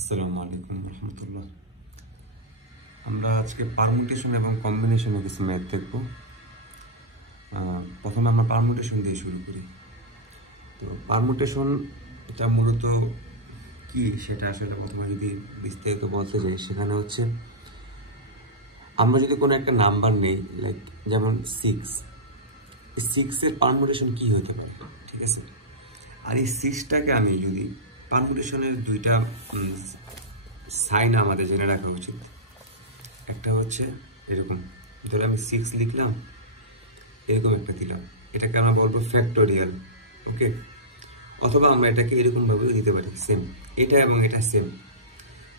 আসসালামু আলাইকুম রহমতুল্লাহ। আমরা আজকে পারমুটেশন এবং কম্বিনেশনের কিছু ম্যাথ দেখব। প্রথমে আমরা পারমুটেশন দিয়ে শুরু করি। তো পারমুটেশন এটা মূলত কি সেটা আসলে প্রথমে যদি বিস্তারিত বলতে যাই, সেখানে হচ্ছে আমরা যদি কোনো একটা নাম্বার নেই, লাইক যেমন 6 এর পারমুটেশন কি হতে পারে, ঠিক আছে? আর এই 6টাকে আমি যদি পারমুটেশনের দুইটা সাইন আমাদের জেনে রাখা উচিত। একটা হচ্ছে এরকম, ধরে আমি 6 লিখলাম, এরকম একটা দিলাম, এটাকে আমরা বলবো ফ্যাক্টোরিয়াল, ওকে? অথবা আমরা এটাকে এরকমভাবে দিতে পারি, সেম, এটা এবং এটা সেম।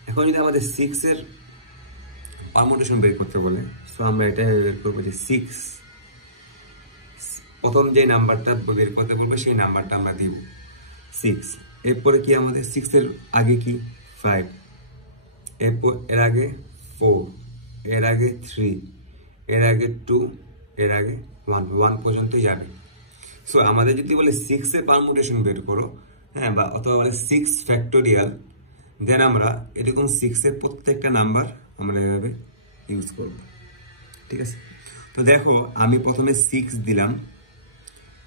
এখন যদি আমাদের 6 এর পারমুটেশন বের করতে বলে, সো আমরা এটা বের করবো যে 6, প্রথম যে নাম্বারটা বের করতে বলবো সেই নাম্বারটা আমরা দিব 6। এরপরে কি আমাদের 6 এর আগে কি 5, এরপর এর আগে 4, এর আগে 3, এর আগে 2, এর আগে 1 পর্যন্তই যাবে। সো আমাদের যদি বলে 6 এর পারমুটেশন বের করো, হ্যাঁ, বা অথবা বলে 6 ফ্যাক্টোরিয়াল, দেন আমরা এরকম 6 এর প্রত্যেকটা নাম্বার আমরা এভাবে ইউজ করব, ঠিক আছে? তো দেখো, আমি প্রথমে 6 দিলাম,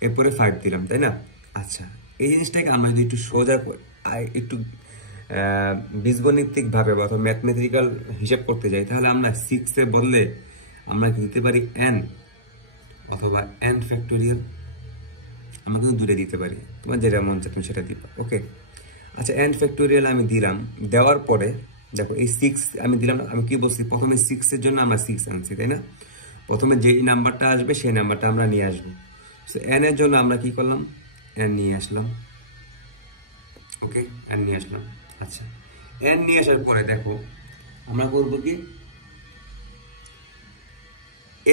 এরপরে 5 দিলাম, তাই না? আচ্ছা, এই জিনিসটাকে আমরা যদি একটু সোজা একটু বীজগণিতিকভাবে বা ম্যাথমেটিক্যাল হিসাব করতে যাই, তাহলে আমরা 6 এর বদলে আমরা দিতে পারি n অথবা n ফ্যাক্টোরিয়াল। আমরা কিন্তু দুটো দিতে পারি, তোমার যেটা মন চায় তুমি সেটা দিবা, ওকে? আচ্ছা, n ফ্যাক্টোরিয়াল আমি দিলাম, দেওয়ার পরে দেখো এই 6 আমি দিলাম, আমি কি বলছি, প্রথমে 6 এর জন্য আমরা 6 আনছি, তাই না? প্রথমে যেই নাম্বারটা আসবে সেই নাম্বারটা আমরা নিয়ে আসবো। সো n এর জন্য আমরা কি করলাম, n নিয়ে আসলাম, ওকে? n নিয়ে আসলাম। আচ্ছা, n নিয়ে আসার পরে দেখো আমরা করবো কি,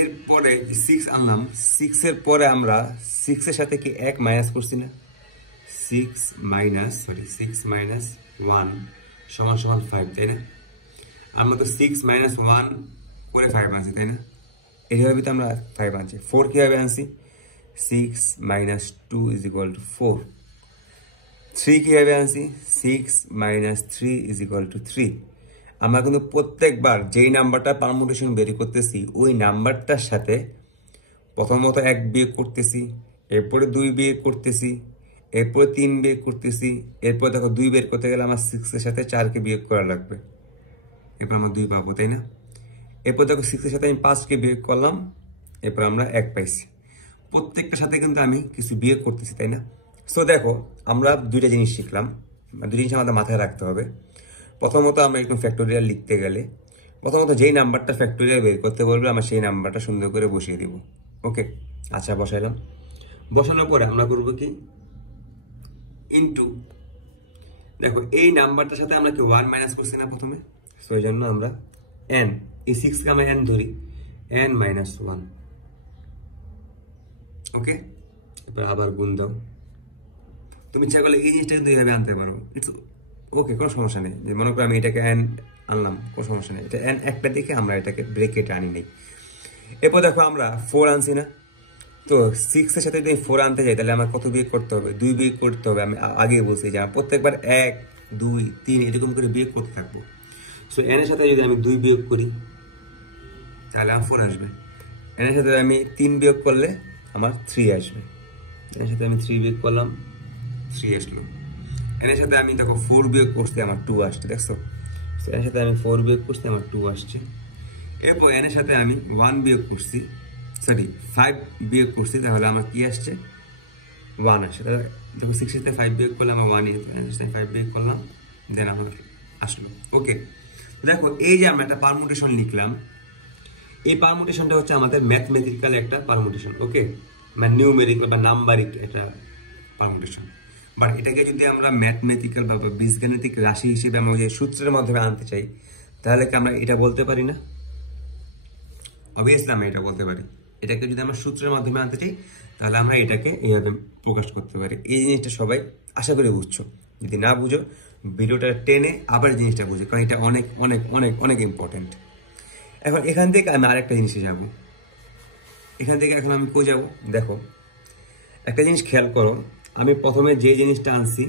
এরপরে 6 আনলাম, 6 এর পরে আমরা 6 এর সাথে কি 1 মাইনাস করছি না? 6 মাইনাস 1 সমান সমান 5, তাই না? আমরা তো 6 মাইনাস 1 করে 5 আনছি, তাই না? এইভাবে তো আমরা 5 আনছি। 4 কিভাবে আনছি? 6 মাইনাস 2 ইজ ইকুয়াল টু 4। 3 কিভাবে আনছি? 6 মাইনাস 3 ইজ ইকুয়াল টু 3। আমরা কিন্তু প্রত্যেকবার যেই নাম্বারটা পারমুটেশন বের করতেছি, ওই নাম্বারটার সাথে প্রথমত 1 বিয়োগ করতেছি, এরপরে 2 বিয়োগ করতেছি, এরপরে 3 বিয়োগ করতেছি, এরপর দেখো 2 বের করতে গেলে আমার 6 এর সাথে 4কে বিয়োগ করা লাগবে, এরপর আমরা 2 পাবো, তাই না? এরপর দেখো 6 এর সাথে আমি 5কে বিয়োগ করলাম, এরপর আমরা 1 পাইছি। প্রত্যেকটার সাথে কিন্তু আমি কিছু বিয়োগ করতেছি, তাই না? সো দেখো, আমরা দুইটা জিনিস শিখলাম, দুই জিনিস আমাদের মাথায় রাখতে হবে। প্রথমত আমরা একটু ফ্যাক্টোরিয়াল লিখতে গেলে প্রথমত যেই নাম্বারটা ফ্যাক্টোরিয়াল বের করতে বলবে আমরা সেই নাম্বারটা সুন্দর করে বসিয়ে দিব, ওকে? আচ্ছা, বসাইলাম। বসানোর পরে আমরা করবো কি, ইনটু, দেখো এই নাম্বারটার সাথে আমরা কি 1 মাইনাস করছি না প্রথমে? সো এই জন্য আমরা n, এই 6কে আমরা n ধরি, n মাইনাস 1, ওকে? এবার আবার গুণ দাও। তুমি ইচ্ছা করলে এই জিনিসটা কিন্তু এইভাবে আনতে পারো, ইটস ওকে, কোনো সমস্যা নেই। যে মনে করো আমি এটাকে n আনলাম, কোনো সমস্যা নেই, এটা n একটা দেখে আমরা এটাকে ব্রেকেটে আনি নেই। এরপর দেখো আমরা 4 আনছি না? তো 6 এর সাথে যদি 4 আনতে যাই, তাহলে আমার কত বিয়োগ করতে হবে? 2 বিয়োগ করতে হবে। আমি আগে বলছি যে প্রত্যেকবার 1, 2, 3 এরকম করে বিয়োগ করতে থাকবো। সো n এর সাথে যদি আমি 2 বিয়োগ করি, তাহলে আমার 4 আসবে। n এর সাথে আমি 3 বিয়োগ করলে আমার 3 আসবে। n এর সাথে আমি 3 বিয়োগ করলাম, 3 আসলো। n এর সাথে আমি দেখো 4 বিয়োগ করতে আমার 2 আসছে, দেখছো? n এর সাথে আমি 4 বিয়োগ করতে আমার 2 আসছে। এরপর n এর সাথে আমি 1 বিয়োগ করছি, সরি 5 বিয়োগ করছি, তাহলে আমার কি আসছে? 1 আসছে। তাহলে দেখো 6 এর সাথে 5 বিয়োগ করলে আমার 1 এর সাথে 5 বিয়োগ করলাম, দেন আমার আসলো, ওকে? দেখো এই যে আমরা একটা পারমুটেশন লিখলাম, এই পারমুটেশনটা হচ্ছে আমাদের ম্যাথমেটিক্যাল একটা পারমুটেশন, ওকে? মানে নিউমেরিক্যাল বা নাম্বারিক একটা পারমুটেশন। বাট এটাকে যদি আমরা ম্যাথমেটিক্যাল বা বীজগাণিতিক রাশি হিসেবে আমরা যে সূত্রের মাধ্যমে আনতে চাই, তাহলে কি আমরা এটা বলতে পারি না? অবভিয়াসলি আমরা এটা বলতে পারি। এটাকে যদি আমরা সূত্রের মাধ্যমে আনতে চাই, তাহলে আমরা এটাকে এইভাবে প্রকাশ করতে পারি। এই জিনিসটা সবাই আশা করি বুঝছো। যদি না বুঝো, ভিডিওটা টেনে আবার জিনিসটা বুঝো, কারণ এটা অনেক অনেক অনেক অনেক ইম্পর্টেন্ট। এখন এখান থেকে আমি আরেকটা জিনিসে যাব। এখান থেকে এখন আমি কই যাব? দেখো, একটা জিনিস খেয়াল করো, আমি প্রথমে যে জিনিসটা আনছি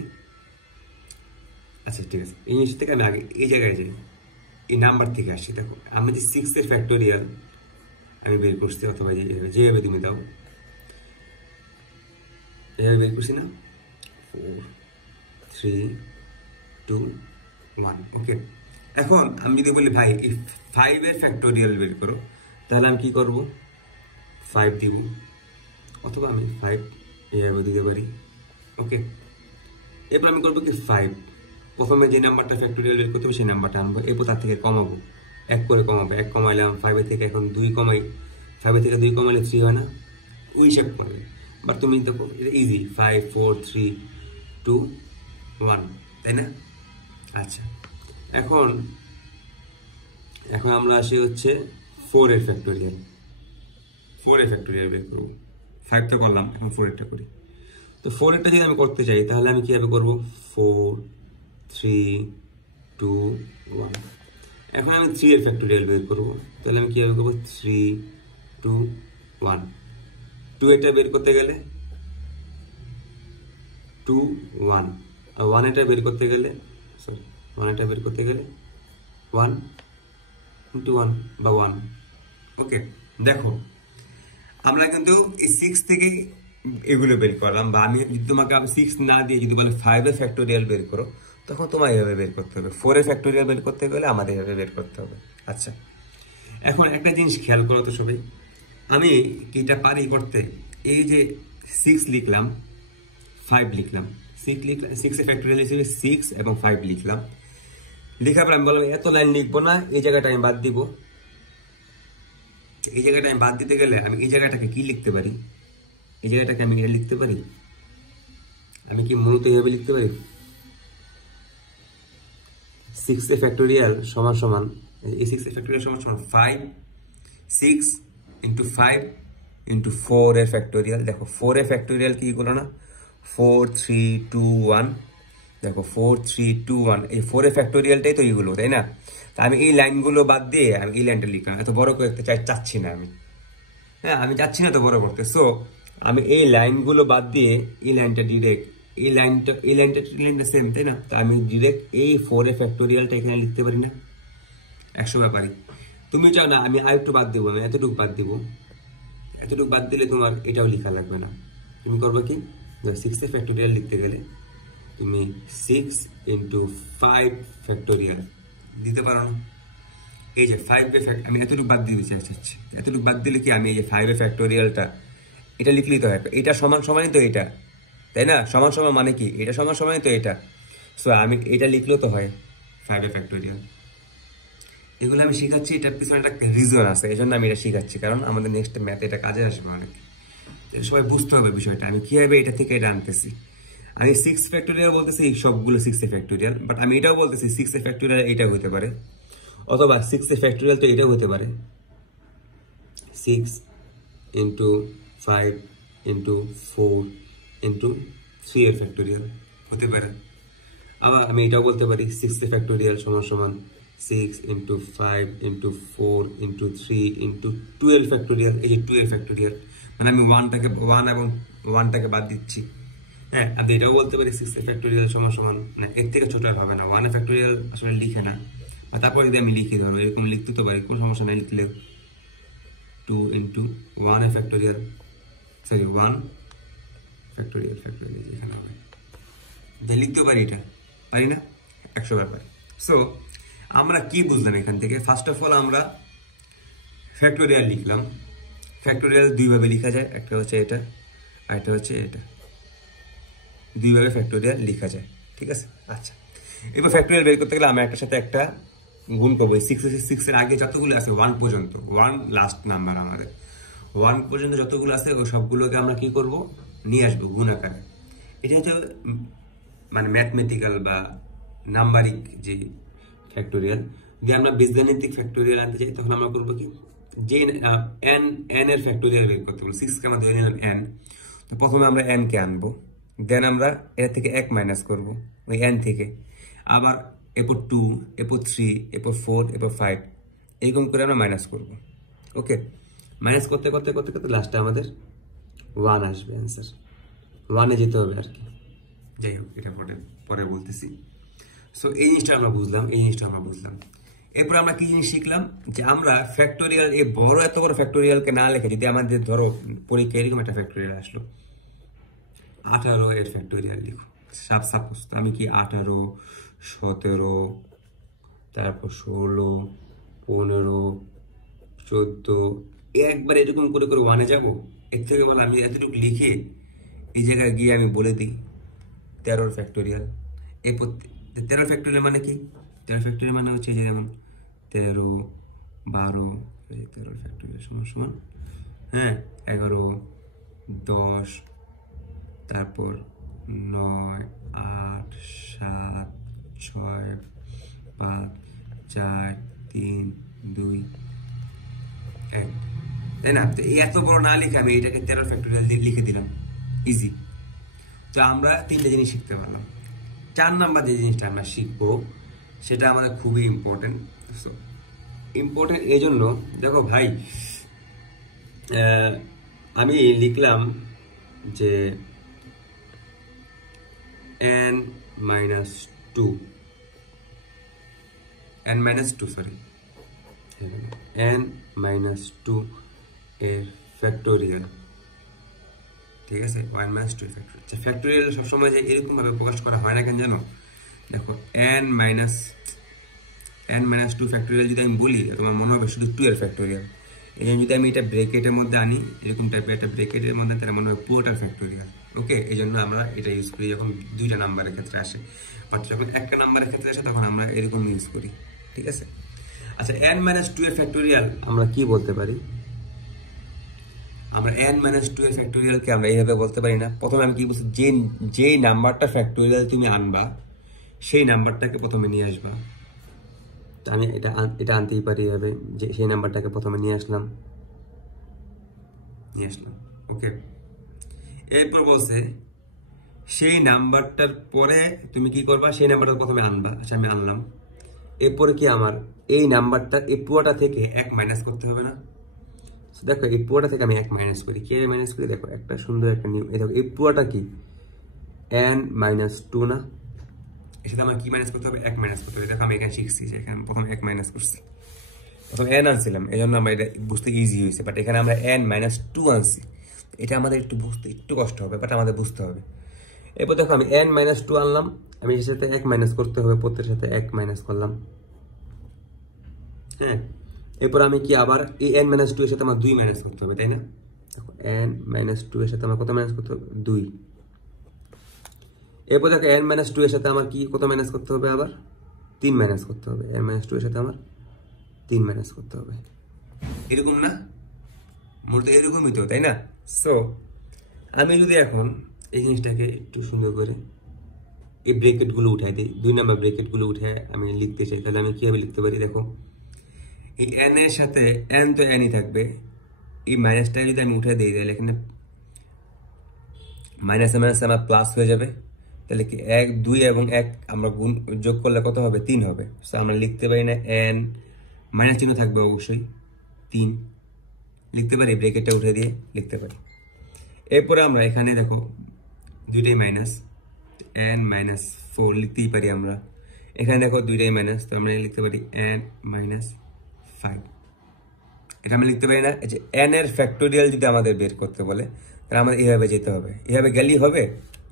আচ্ছা ঠিক আছে, এই জিনিস থেকে আমি আগে এই জায়গায় যাই, এই নাম্বার থেকে আসি। দেখো আমি যে 6 এর ফ্যাক্টোরিয়াল আমি বের করছি, অথবা যেভাবে তুমি দাও এভাবে বের করছি না, 4 3 2 1। ওকে, এখন আমি যদি বলি ভাই এই 5 এর ফ্যাক্টোরিয়াল বের করো, তাহলে আমি কি করব, 5 দিব, অথবা আমি 5 এভাবে দিতে পারি। ওকে, এরপর আমি করবো কি 5, প্রথমে যে নাম্বারটা ফ্যাক্টোরিয়াল বের করতে হবে সেই নাম্বারটা আনবো, এরপর তার থেকে কমাবো, 1 করে কমাবো, 1 কমাইলাম 5 এর থেকে, এখন 2 কমাই, 5 এর থেকে 2 কমাইলে 3 হয় না, ওই হিসাব করবে। বাট তুমি দেখো এটা ইজি, 5 4 3 2 1, তাই না? আচ্ছা, এখন আমরা আসি হচ্ছে 4 এর ফ্যাক্টোরিয়াল। 4 এর ফ্যাক্টোরিয়াল বের করবো, 5 তো করলাম, এখন 4 এরটা করি। তো 4 এরটা যদি আমি করতে চাই তাহলে আমি কিভাবে করবো, 4 3 2 1। এখন আমি 3 এর ফ্যাক্টোরিয়াল বের করবো, তাহলে আমি কিভাবে করবো, 3 2 1। 2 এটা বের করতে গেলে 2 1, আর 1 এটা বের করতে গেলে, সরি 1 এটা বের করতে গেলে 1 into 1 বা 1। ওকে, দেখো আমরা কিন্তু এই 6 থেকে এগুলো বের করলাম, বা আমি যদি তোমাকে 6 না দিয়ে যদি বলে 5 এর ফ্যাক্টোরিয়াল বের করো, তখন তোমার এভাবে বের করতে হবে। 4 এর ফ্যাক্টোরিয়াল বের করতে গেলে আমাদের এভাবে বের করতে হবে। আচ্ছা, এখন একটা জিনিস খেয়াল করো তো সবাই, আমি কিটা পারি করতে, এই যে 6 লিখলাম 5 লিখলাম, 6 এর ফ্যাক্টোরিয়াল হিসেবে 6 এবং 5 লিখলাম, লেখার পর আমি বললাম এত লাইন লিখবো না, এই জায়গাটা আমি বাদ দিব। এই জায়গাটা আমি বাদ দিতে গেলে আমি এই জায়গাটাকে কি লিখতে পারি, এই জায়গাটাকে আমি লিখতে পারি, আমি কি মূলত এইভাবে লিখতে পারি, 6 এর ফ্যাক্টোরিয়াল সমান সমান, এই 6 এর ফ্যাক্টোরিয়াল সমান সমান 5 6 ইন্টু 5 ইন্টু 4 এর ফ্যাক্টোরিয়াল। দেখো 4 এর ফ্যাক্টোরিয়াল কি গুলো না, 4 3 2 1। দেখো 4 3 2 1, এই 4 এর ফ্যাক্টোরিয়ালটাই তো এইগুলো, তাই না? তা আমি এই লাইনগুলো বাদ দিয়ে আমি এই লাইনটা লিখলাম, এত বড় করতে চাচ্ছি না আমি, হ্যাঁ আমি চাচ্ছি না তো বড় করতে। সো আমি এই লাইনগুলো বাদ দিয়ে এই লাইনটা ডিরেক্ট, এই লাইনটা সেম, তাই না? তো আমি ডিরেক্ট এই 4 এর ফ্যাক্টোরিয়ালটা এখানে লিখতে পারি না, 100 ব্যাপারে। তুমি চাও না আমি আরেকটু বাদ দেবো, আমি এতটুকু বাদ দিব, এতটুকু বাদ দিলে তোমার এটাও লেখা লাগবে না। তুমি করবে কি, 6 এর ফ্যাক্টোরিয়াল লিখতে গেলে তুমি 6 ইন্টু 5 ফ্যাক্টোরিয়াল দিতে পারো না। এই যে 5 এর আমি এতটুকু বাদ দিয়ে দিতে চাচ্ছি, এতটুকু বাদ দিলে কি আমি এই যে 5 এর ফ্যাক্টোরিয়ালটা এটা লিখলেই তো হয়, এটা সমান সমানই তো এটা, তাই না? সমান সমান মানে কি, এটা সমান সমানই তো এটা। সো আমি এটা লিখলেও তো হয় 5 এর ফ্যাক্টোরিয়াল। এগুলো আমি শিখাচ্ছি, এটার পিছনে একটা রিজন আছে, এই জন্য আমি এটা শিখাচ্ছি, কারণ আমাদের নেক্সট ম্যাথে এটা কাজে আসবে অনেক। সবাই বুঝতে হবে বিষয়টা, আমি কিভাবে এটা থেকে এটা আনতেছি। আমি 6 ফ্যাক্টোরিয়াল বলতেছি সবগুলো 6 এর ফ্যাক্টোরিয়াল, বাট আমি এটাও বলতেছি 6 এর ফ্যাক্টোরিয়াল এটাও হতে পারে, অথবা 6 এর ফ্যাক্টোরিয়াল তো এটাও হতে পারে, 6 ইন্টু 5 ইন্টু 4 ইন্টু 3 এর ফ্যাক্টোরিয়াল হতে পারে। আবার আমি এটাও বলতে পারি 6 এর ফ্যাক্টোরিয়াল সমান সমান 6 into 5 into 4 into 3 into 12 factorial. এই যে 2 এর ফ্যাক্টোরিয়াল, মানে আমি 1 এবং 1টাকে বাদ দিচ্ছি। হ্যাঁ, আমি এটাও বলতে পারি 6 এর ফ্যাক্টোরিয়াল সমান সমান, না এর থেকে ছোট আর হবে না, 1 এর ফ্যাক্টোরিয়াল আসলে লিখে না, আর তারপর যদি আমি লিখি ধরো এরকম লিখতে তো পারি, কোনো সমস্যা নেই লিখলেও। 2 ইন্টু 1 এর ফ্যাক্টোরিয়াল, সরি 1 ফ্যাক্টোরিয়াল এখানে হবে, লিখতে পারি, এটা পারি না, 100 ব্যাপার। সো আমরা কি বুঝলাম এখান থেকে, ফার্স্ট অফ অল আমরা ফ্যাক্টোরিয়াল লিখলাম। ফ্যাক্টোরিয়াল দুইভাবে লেখা যায়, একটা হচ্ছে এটা আর একটা হচ্ছে এটা, দুইভাবে ফ্যাক্টোরিয়াল লেখা যায়, ঠিক আছে? আচ্ছা, এবার ফ্যাক্টোরিয়াল বের করতে গেলে আমরা একটার সাথে একটা গুণ করবো। 6 এর আগে যতগুলো আছে 1 পর্যন্ত, 1 লাস্ট নাম্বার আমাদের, 1 পর্যন্ত যতগুলো আছে সবগুলোকে আমরা কি করব, নিয়ে আসবো গুণ আকারে। এটা হচ্ছে মানে ম্যাথমেটিক্যাল বা নাম্বারিক যে ফ্যাক্টোরিয়াল। যদি আমরা বীজগাণিতিক ফ্যাক্টোরিয়াল আনতে চাই তখন আমরা করবো কি, যে এন এর ফ্যাক্টোরিয়াল বের করতে বলবো, 6 কে আমরা ধরে নিলাম এন, তো প্রথমে আমরা এন কে আনবো, দেন আমরা এর থেকে 1 মাইনাস করবো ওই এন থেকে, আবার এরপর 2, এরপর 3, এরপর 4, এরপর 5, এইরকম করে আমরা মাইনাস করবো। ওকে, মাইনাস করতে করতে করতে করতে লাস্টে আমাদের 1 আসবে অ্যান্সার, 1-এ যেতে হবে আর কি। যাই হোক, এটা পরে বলতেছি। সো এই জিনিসটা আমরা বুঝলাম। এরপর আমরা কি জিনিস শিখলাম, যে আমরা ফ্যাক্টোরিয়াল এই বড় এত বড় ফ্যাক্টোরিয়ালকে না লিখে যদি আমাদের ধরো পরীক্ষা এরকম একটা ফ্যাক্টোরিয়াল আসলো 18 এর ফ্যাক্টোরিয়াল লিখো, সাপোজ তো আমি কি 18, 17, তারপর 16, 15, 14 একবার এরকম করে করে ওয়ানে যাবো। এর থেকে বলে আমি এতটুকু লিখে এই জায়গায় গিয়ে আমি বলে দিই 13 ফ্যাক্টোরিয়াল। এই 13 ফ্যাক্টোরিয়াল মানে কি? 13 ফ্যাক্টোরিয়াল মানে হচ্ছে যে যেমন 13, 12, 13 ফ্যাক্টোরিয়াল সমান হ্যাঁ 11, 10, তারপর 9, 8, 7, 6, 5, 4, 3, 2, 1, তাই না? তো এত বড় না লিখে আমি এটাকে 13 ফ্যাক্টোরিয়াল দিয়ে লিখে দিলাম, ইজি। তো আমরা 3টে জিনিস শিখতে পারলাম। 4 নাম্বার যে জিনিসটা আমরা শিখবো সেটা আমাদের খুবই ইম্পর্টেন্ট। ইম্পর্টেন্ট এই জন্য, দেখো ভাই, আমি লিখলাম যে n minus 2 n minus 2 এর ফ্যাক্টোরিয়াল, ঠিক আছে? 1 minus 2 ফ্যাক্টোরিয়াল। আচ্ছা, ফ্যাক্টোরিয়াল সবসময় যে এরকম ভাবে প্রকাশ করা হয় না কেন জানো? দেখো n minus 2 ফ্যাক্টোরিয়াল যদি আমি বলি তোমার মনে হবে শুধু 2 এর ফ্যাক্টোরিয়াল। এই জন্য যদি আমি এটা ব্রেকেটের মধ্যে আনি, এরকম টাইপের একটা ব্রেকেটের মধ্যে, তাহলে মনে হয় পুরোটার ফ্যাক্টোরিয়াল। ওকে, এই জন্য আমরা এটা ইউজ করি যখন 2টা নাম্বারের ক্ষেত্রে আসে, বাট যখন একটা নাম্বারের ক্ষেত্রে আসে তখন আমরা এরকম ইউজ করি, ঠিক আছে? আচ্ছা, n minus 2 এর ফ্যাক্টোরিয়াল আমরা কি বলতে পারি? আমরা n minus 2 এর ফ্যাক্টোরিয়ালকে আমরা এইভাবে বলতে পারি না। প্রথমে আমি কি বলছি, যে নাম্বারটা ফ্যাক্টোরিয়াল তুমি আনবা সেই নাম্বারটাকে প্রথমে নিয়ে আসবা। তো আমি এটা আনতেই পারি এভাবে, যে সেই নাম্বারটাকে প্রথমে নিয়ে আসলাম। ওকে, এরপর বলছে সেই নাম্বারটার পরে তুমি কি করবা, সেই নাম্বারটা প্রথমে আনবা। আচ্ছা, আমি আনলাম। এরপরে কি আমার এই নাম্বারটার এই পুরোটা থেকে 1 মাইনাস করতে হবে না? দেখো এই পুরোটা থেকে আমি 1 মাইনাস করি। কি মাইনাস করি? দেখো একটা সুন্দর একটা নিয়ম। এই দেখো এই পুরোটা কি n minus 2 না? এর সাথে আমার কি মাইনাস করতে হবে? 1 মাইনাস করতে হবে। দেখো আমি এখানে শিখছি যে এখানে প্রথমে 1 মাইনাস করছি, প্রথমে n আনছিলাম, এই জন্য আমরা এটা বুঝতে ইজি হয়েছে। বাট এখানে আমরা n minus 2 আনছি, এটা আমাদের একটু বুঝতে একটু কষ্ট হবে, বাট আমাদের বুঝতে হবে। এরপর দেখো আমি n minus 2 আনলাম, আমি এর সাথে 1 মাইনাস করতে হবে, প্রত্যেকের সাথে 1 মাইনাস করলাম। হ্যাঁ, এরপর আমি কি আবার এই n minus 2 এর সাথে আমার 2 মাইনাস করতে হবে, তাই না? দেখো n minus 2 এর সাথে আমার কত মাইনাস করতে হবে? 2। এরপর দেখো n minus 2 এর সাথে আমার কি কত মাইনাস করতে হবে? আবার 3 মাইনাস করতে হবে। n minus 2 এর সাথে আমার 3 মাইনাস করতে হবে। এরকম না? মূলত এরকমই তো, তাই না? সো আমি যদি এখন এই জিনিসটাকে একটু সুন্দর করে এই ব্রেকেটগুলো উঠাই দিই, 2 নাম্বার ব্রেকেটগুলো উঠে আমি লিখতে চাই, তাহলে আমি কিভাবে লিখতে পারি? দেখো এই n এর সাথে n তো nই থাকবে, এই মাইনাসটা যদি আমি উঠে দিই তাহলে এখানে মাইনাসে মাইনাসে আমার প্লাস হয়ে যাবে। তাহলে কি 1, 2 এবং 1 আমরা গুণ যোগ করলে কত হবে? 3 হবে। সো আমরা লিখতে পারি না n, মাইনাস চিহ্ন থাকবে অবশ্যই, 3 লিখতে পারি, ব্রেকেটটা উঠে দিয়ে লিখতে পারি। এরপরে আমরা এখানে দেখো দুইটাই মাইনাস, n minus 4 লিখতেই পারি আমরা। এখানে দেখো দুইটাই মাইনাস, তো আমরা লিখতে পারি n minus 5। এটা আমরা লিখতে পারি না? যে n এর ফ্যাক্টোরিয়াল যদি আমাদের বের করতে বলে তাহলে আমাদের এইভাবে যেতে হবে। এইভাবে গেলেই হবে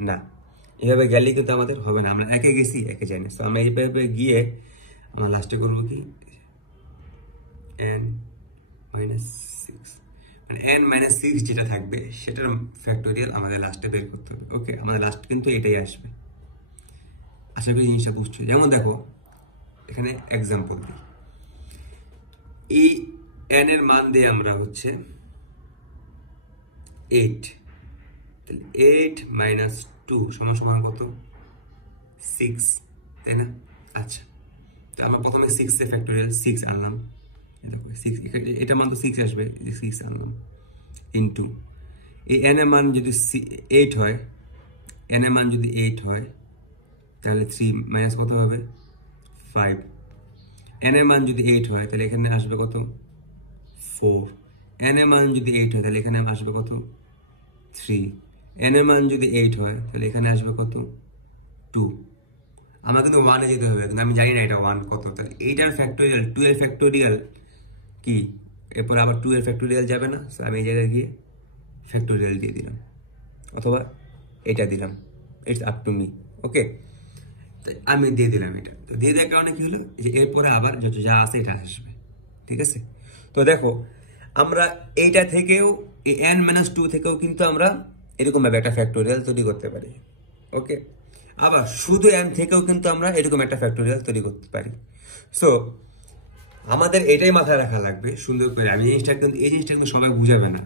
না, এইভাবে গেলেই কিন্তু আমাদের হবে না। আমরা একে গেছি, একে যাই না। তো আমরা এইভাবে গিয়ে আমরা লাস্টে করবো কি n minus 6, মানে n minus 6 যেটা থাকবে সেটার ফ্যাক্টোরিয়াল আমাদের লাস্টে বের করতে হবে। ওকে, আমাদের লাস্ট কিন্তু এটাই আসবে। আশা করি জিনিসটা বুঝছো। যেমন দেখো এখানে এক্সাম্পল দিই, এই n এর মান দিয়ে আমরা হচ্ছে 8, তাহলে 8 minus 2 সমান সমান কত? 6, তাই না? আচ্ছা, তো আমরা প্রথমে 6 এর ফ্যাক্টোরিয়াল 6 আনলাম। দেখো 6, এটা মান তো 6 আসবে, যে 6 আনলাম ইনটু এই n এর মান যদি 8 হয়, n এর মান যদি 8 হয় তাহলে 3 মাইনাস কত হবে? 5। n এর মান যদি 8 হয় তাহলে এখানে আসবে কত? 4। n এর মান যদি 8 হয় তাহলে এখানে আসবে কত? 3। n এর মান যদি 8 হয় তাহলে এখানে আসবে কত? 2। আমার কিন্তু ওয়ানে যেতে হবে, কিন্তু আমি জানি না এটা ওয়ান কত, তাহলে এইটার ফ্যাক্টোরিয়াল 2 এর ফ্যাক্টোরিয়াল কি, এরপর আবার 2 এর ফ্যাক্টোরিয়াল যাবে না, সো আমি এই জায়গায় গিয়ে ফ্যাক্টোরিয়াল দিয়ে দিলাম, অথবা এটা দিলাম, ইটস আপ টু মি। ওকে, আমি দিয়ে দিলাম এটা। তো দিয়ে দেওয়ার কারণে কি হলো, যে এরপরে আবার যত যা আছে এটা আসবে। ঠিক আছে, তো দেখো আমরা এইটা থেকেও এই n-2 থেকেও কিন্তু আমরা এরকম ভাবে একটা ফ্যাক্টোরিয়াল তৈরি করতে পারি। ওকে, আবার শুধু n থেকেও কিন্তু আমরা এরকম একটা ফ্যাক্টোরিয়াল তৈরি করতে পারি। সো আমাদের এটাই মাথায় রাখা লাগবে সুন্দর করে। আমি এই জিনিসটা কিন্তু সবাই বুঝাবে না।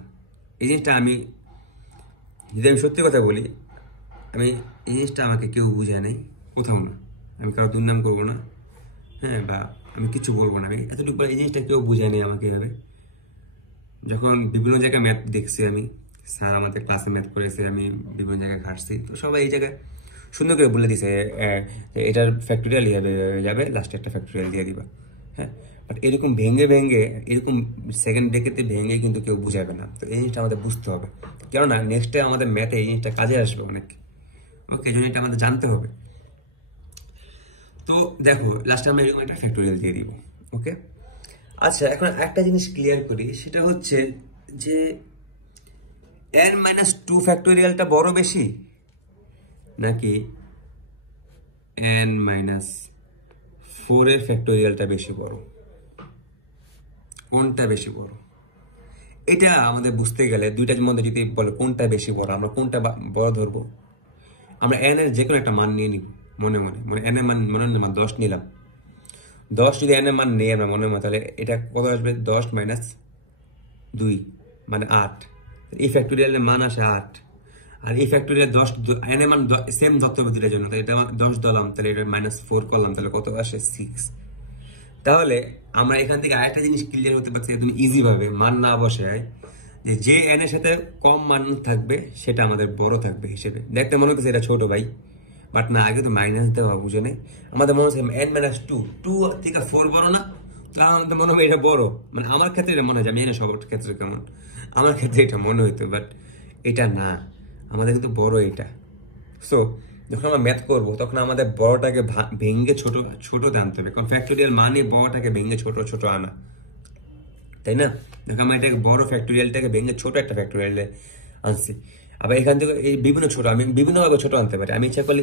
এই জিনিসটা আমি যদি আমি সত্যি কথা বলি, আমি এই জিনিসটা আমাকে কেউ বুঝায় নাই কোথাও না, আমি কারো দুর্নাম করবো না, হ্যাঁ, বা আমি কিছু বলবো না, আমি এতটুকু এই জিনিসটা কেউ বুঝায় নেই আমাকে এভাবে। যখন বিভিন্ন জায়গায় ম্যাথ দেখছি আমি, স্যার আমাদের ক্লাসে ম্যাথ করেছে, আমি বিভিন্ন জায়গায় ঘাটছি, তো সবাই এই জায়গায় সুন্দর করে বলে দিছে এটার ফ্যাক্টোরিয়াল যাবে, লাস্টে একটা ফ্যাক্টোরিয়াল দিয়ে দিবা। হ্যাঁ, বাট এরকম ভেঙে ভেঙে, এরকম সেকেন্ড ব্রেকেতে ভেঙে কিন্তু কেউ বুঝাবে না। তো এই জিনিসটা আমাদের বুঝতে হবে, কেননা নেক্সটে আমাদের ম্যাথে এই জিনিসটা কাজে আসবে অনেক। ওকে, এই জন্য এটা আমাদের জানতে হবে। তো দেখো লাস্টে আমরা এরকম একটা ফ্যাক্টোরিয়াল দিয়ে দিব। ওকে, আচ্ছা, এখন একটা জিনিস ক্লিয়ার করি, সেটা হচ্ছে যে n-2 ফ্যাক্টোরিয়ালটা বড় বেশি নাকি n-4 এর ফ্যাক্টোরিয়ালটা বেশি বড়? কোনটা বেশি বড়? এটা আমাদের বুঝতে গেলে দুইটার মধ্যে যদি বলে কোনটা বেশি বড়, আমরা কোনটা বড় ধরবো? আমরা n এর যে কোনো একটা মান নিয়ে নিব মনে মনে, মানে n এর মান মনে মনে 10 নিলাম। 10 যদি n এর মান নিই আমরা মনে মনে, তাহলে এটা কত আসবে? 10 - 2 মানে 8। এই ফ্যাক্টোরিয়ালের মান আসে 8, আর এই ফ্যাক্টোরিয়াল 10 n এর মান সেম ধরতে হবে দুটার জন্য, তাহলে এটা 10 ধরলাম, তাহলে এটা -4 করলাম, তাহলে কত আসে? 6। তাহলে আমরা এখান থেকে আরেকটা জিনিস ক্লিয়ার হতে পারছি তুমি ইজি ভাবে, মান না বসায়, যে n এর সাথে কম মান থাকবে সেটা আমাদের বড় থাকবে হিসেবে। দেখতে মনে হচ্ছে এটা ছোট ভাই, বাট না, আগে তো মাইনাস দেওয়া, বুঝো না? আমাদের মনে হচ্ছে n-2 থেকে 4 বড় না, তাহলে আমাদের মনে হয় এটা বড়। মানে আমার ক্ষেত্রে এটা মনে হয়, আমি জানি না সবার ক্ষেত্রে কেমন, আমার ক্ষেত্রে এটা মনে হইতো, বাট এটা না, আমাদের কিন্তু বড় এটা। সো যখন আমরা ম্যাথ করবো তখন আমাদের বড়টাকে ভেঙে ছোট ছোট আনতে হবে, কারণ ফ্যাক্টোরিয়াল মানে বড়টাকে ভেঙে ছোট ছোট আনা, তাই না? দেখো আমরা এটাকে বড় ফ্যাক্টোরিয়ালটাকে ভেঙে ছোট একটা ফ্যাক্টোরিয়ালে আনছি। আবার এখান থেকে এই বিভিন্ন ছোট আমি বিভিন্নভাবে ছোট আনতে পারি। আমি ইচ্ছা করলে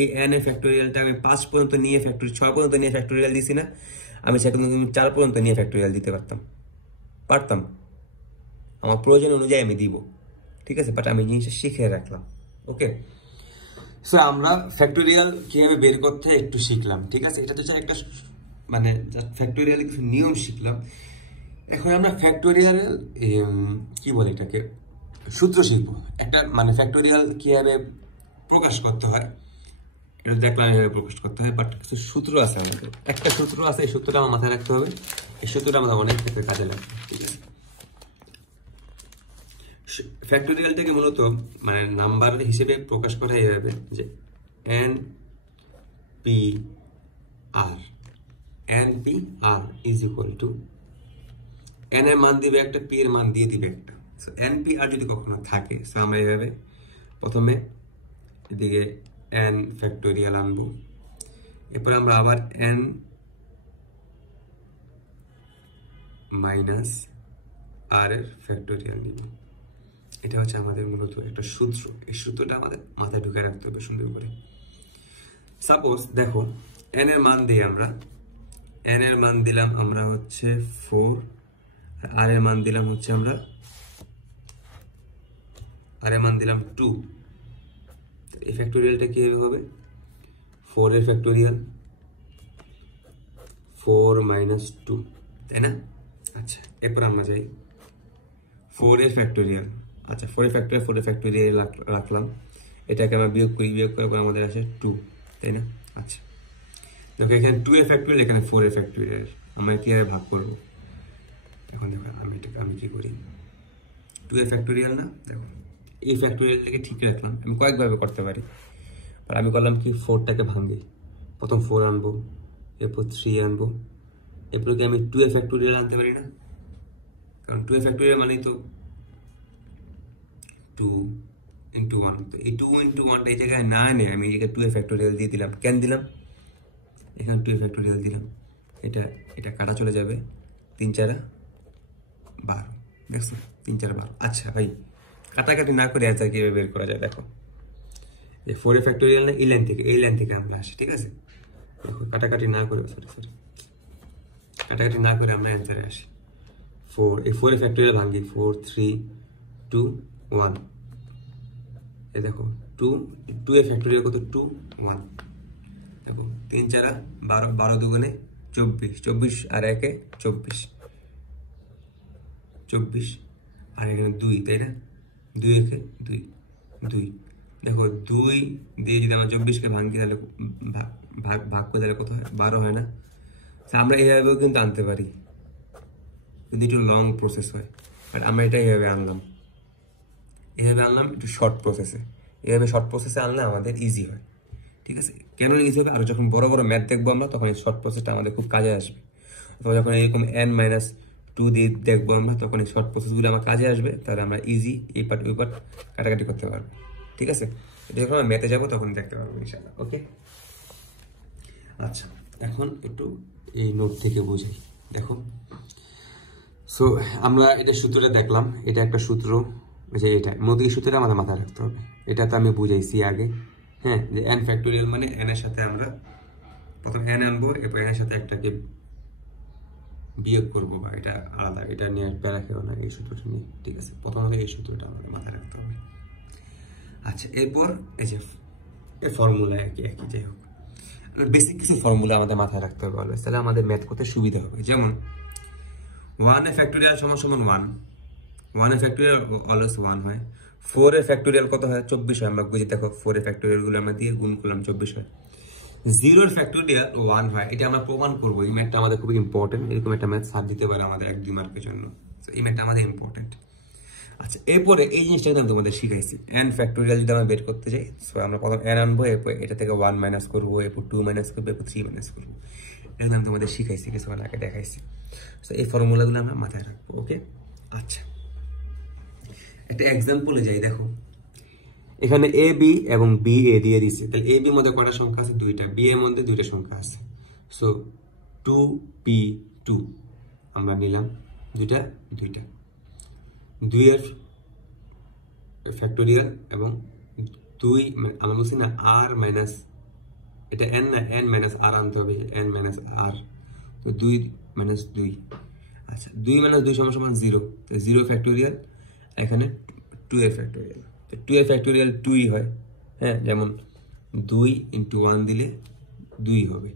এই n এর ফ্যাক্টোরিয়ালটা আমি 5 পর্যন্ত নিয়ে 6 পর্যন্ত নিয়ে ফ্যাক্টোরিয়াল দিছি না, আমি ইচ্ছা করলে 4 পর্যন্ত নিয়ে ফ্যাক্টোরিয়াল দিতে পারতাম, আমার প্রয়োজন অনুযায়ী আমি দিব। ঠিক আছে, বাট আমি জিনিসটা শিখে রাখলাম। ওকে, সো আমরা ফ্যাক্টোরিয়াল কিভাবে বের করতে হয় একটু শিখলাম। ঠিক আছে, এটা তো একটা মানে ফ্যাক্টোরিয়াল কিছু নিয়ম শিখলাম। এখন আমরা ফ্যাক্টোরিয়াল কি বলে এটাকে, সূত্র শিখবো একটা, মানে ফ্যাক্টোরিয়াল কিভাবে প্রকাশ করতে হয় এটা দেখলাম, এভাবে প্রকাশ করতে হয়, বাট কিছু সূত্র আছে আমাদের। একটা সূত্র আছে, এই সূত্রটা আমার মাথায় রাখতে হবে, এই সূত্রটা আমাদের অনেক ক্ষেত্রে কাজে লাগবে। ঠিক আছে, ফ্যাক্টোরিয়ালটাকে মূলত মানে নাম্বার হিসেবে প্রকাশ করা এইভাবে, যে n-p-r is equal to n এর মান দিবে একটা, p এর মান দিয়ে দিবে একটা। সো n-p-r যদি কখনো থাকে, সো আমরা এইভাবে প্রথমে এদিকে n ফ্যাক্টোরিয়াল আনবো, এরপর আমরা আবার n মাইনাস r এর ফ্যাক্টোরিয়াল নিব। এটা হচ্ছে আমাদের মূলত একটা সূত্র, এই সূত্রটা আমাদের মাথায় ঢুকে রাখতে হবে সুন্দর করে। সাপোজ দেখো n এর মান দিই আমরা, n এর মান দিলাম আমরা হচ্ছে 4, আর r এর মান দিলাম হচ্ছে আমরা r এর মান দিলাম 2। এই ফ্যাক্টোরিয়ালটা কিভাবে হবে? 4 এর ফ্যাক্টোরিয়াল 4 - 2, তাই না? আচ্ছা, এরপর আমরা যাই 4 এর ফ্যাক্টোরিয়াল। আচ্ছা, 4 এর ফ্যাক্টোরিয়াল রাখলাম, এটাকে আমরা বিয়োগ করার পর আমাদের আসে 2, তাই না? আচ্ছা, দেখো এখানে 2 এর ফ্যাক্টোরিয়াল, এখানে 4 এর ফ্যাক্টোরিয়াল, আমরা কিভাবে ভাগ করব? এখন দেখো আমি কি করি, 2 এর ফ্যাক্টোরিয়াল না, দেখো এই ফ্যাক্টোরিয়ালটাকে ঠিক রাখলাম, আমি কয়েকভাবে করতে পারি, আর আমি করলাম কি 4টাকে ভাঙি, প্রথম 4 আনবো, এরপর 3 আনবো, এরপর কি আমি 2 এর ফ্যাক্টোরিয়াল আনতে পারি না? কারণ 2 এর ফ্যাক্টোরিয়াল মানেই তো 2 × 1, তো এই 2 × 1টা এই জায়গায় না এনে আমি এই জায়গায় 2 এর ফ্যাক্টোরিয়াল দিয়ে দিলাম। কেন দিলাম? এখানে 2 ফ্যাক্টোরিয়াল দিলাম, এটা এটা কাটা চলে যাবে, 3 4 12, দেখছো 3 4 12। আচ্ছা ভাই, কাটাকাটি না করে অ্যান্সার কিভাবে বের করা যায় দেখো, এই 4 ফ্যাক্টোরিয়াল না এই লাইন থেকে আমরা আসি, ঠিক আছে? দেখো কাটাকাটি না করে, সরি কাটাকাটি না করে আমরা অ্যান্সারে আসি। 4, এই 4 ফ্যাক্টোরিয়াল ভাঙি, 4 3 2 1, এই দেখো 2 এর ফ্যাক্টোরিয়াল কত, 2 1, দেখো 3 4 12, 12 দুগুণে 24, 24 আর 1 এ 24, 24 আর এখানে 2, তাই না? 2 একে 2 2, দেখো 2 দিয়ে যদি আমরা 24 কে ভাঙি তাহলে ভাগ করে তাহলে কত হয়, 12 হয় না? আমরা এইভাবেও কিন্তু আনতে পারি, কিন্তু একটু লং প্রসেস হয়, বাট আমরা এটা এইভাবে আনলাম একটু শর্ট প্রসেসে। এইভাবে শর্ট প্রসেসে আনলে আমাদের ইজি হয়, ঠিক আছে? কেন ইজি হবে? আর যখন বড় বড় ম্যাথ দেখবো আমরা, তখন এই শর্ট প্রসেসটা আমাদের খুব কাজে আসবে। অথবা যখন এরকম n-2 দিয়ে দেখবো আমরা, তখন এই শর্ট প্রসেসগুলো আমার কাজে আসবে, তাহলে আমরা ইজি এই পার্ট ওই পার্ট কাটাকাটি করতে পারবো, ঠিক আছে? যখন আমরা ম্যাথে যাবো তখন দেখতে পারবো ইনশাআল্লাহ, ওকে? আচ্ছা, এখন একটু এই নোট থেকে বুঝাই, দেখো। সো আমরা এটা সূত্রটা দেখলাম, এটা একটা সূত্র, যে এটা মধ্যে সূত্রটা আমাদের মাথায় রাখতে হবে, এটা তো আমি বুঝাইছি আগে, হ্যাঁ, যে n ফ্যাক্টোরিয়াল মানে n এর সাথে আমরা প্রথম n আনবো, এরপর n এর সাথে একটাকে বিয়োগ করবো, বা এটা আলাদা, এটা নিয়ে প্যারা খেও না, এই সূত্রটা নিয়ে, ঠিক আছে? প্রথমত এই সূত্রটা আমাদের মাথায় রাখতে হবে। আচ্ছা, এরপর এই যে এর ফর্মুলা একই, যাই হোক, বেসিক কিছু ফর্মুলা আমাদের মাথায় রাখতে হবে অলওয়েজ, তাহলে আমাদের ম্যাথ করতে সুবিধা হবে। যেমন 1 এর ফ্যাক্টোরিয়াল সমান 1, 1 এর ফ্যাক্টোরিয়াল অলওয়েজ 1 হয়। 4 এর ফ্যাক্টোরিয়াল কত হয়, 24 হয়। আমরা বুঝি, দেখো 4 এর ফ্যাক্টোরিয়াল গুলো আমরা দিয়ে গুণ করলাম, 24 হয়। 0 এর ফ্যাক্টোরিয়াল 1 হয়, এটা আমরা প্রমাণ করবো। এই ম্যাথটা আমাদের খুবই ইম্পর্টেন্ট, এরকম একটা ম্যাথ সার দিতে পারে আমাদের 1-2 মার্কের জন্য, এই ম্যাথটা আমাদের ইম্পর্টেন্ট। আচ্ছা, এরপরে এই জিনিসটা আমি তোমাদের শিখাইছি, n ফ্যাক্টোরিয়াল যদি আমরা বের করতে যাই, সো আমরা প্রথম n আনবো, এরপর এটা থেকে 1 মাইনাস করবো, এরপর 2 মাইনাস করবো, এরপর 3 মাইনাস করবো। এটা আমি তোমাদের শিখাইছি, কিছুক্ষণ আগে দেখাইছি। সো এই ফর্মুলাগুলো আমরা মাথায় রাখবো, ওকে? আচ্ছা, একটা এক্সাম্পলে যাই, দেখো এখানে এ বি এবং বি এ দিয়ে দিচ্ছে, তাহলে এ বির মধ্যে কয়টা সংখ্যা আছে, 2টা, বি এর মধ্যে 2টা সংখ্যা আছে। সো 2p2 আমরা নিলাম, 2 এর ফ্যাক্টোরিয়াল এবং 2, আমরা বলছি না আর মাইনাস, এটা n না, n মাইনাস আর আনতে হবে, n মাইনাস আর, তো 2 মাইনাস 2। আচ্ছা, 2 মাইনাস 2 সমান 0, তো 0 ফ্যাক্টোরিয়াল, এখানে 2 এর ফ্যাক্টোরিয়াল, তো 2 এর ফ্যাক্টোরিয়াল 2ই হয়, হ্যাঁ, যেমন 2 × 1 দিলে 2 হবে।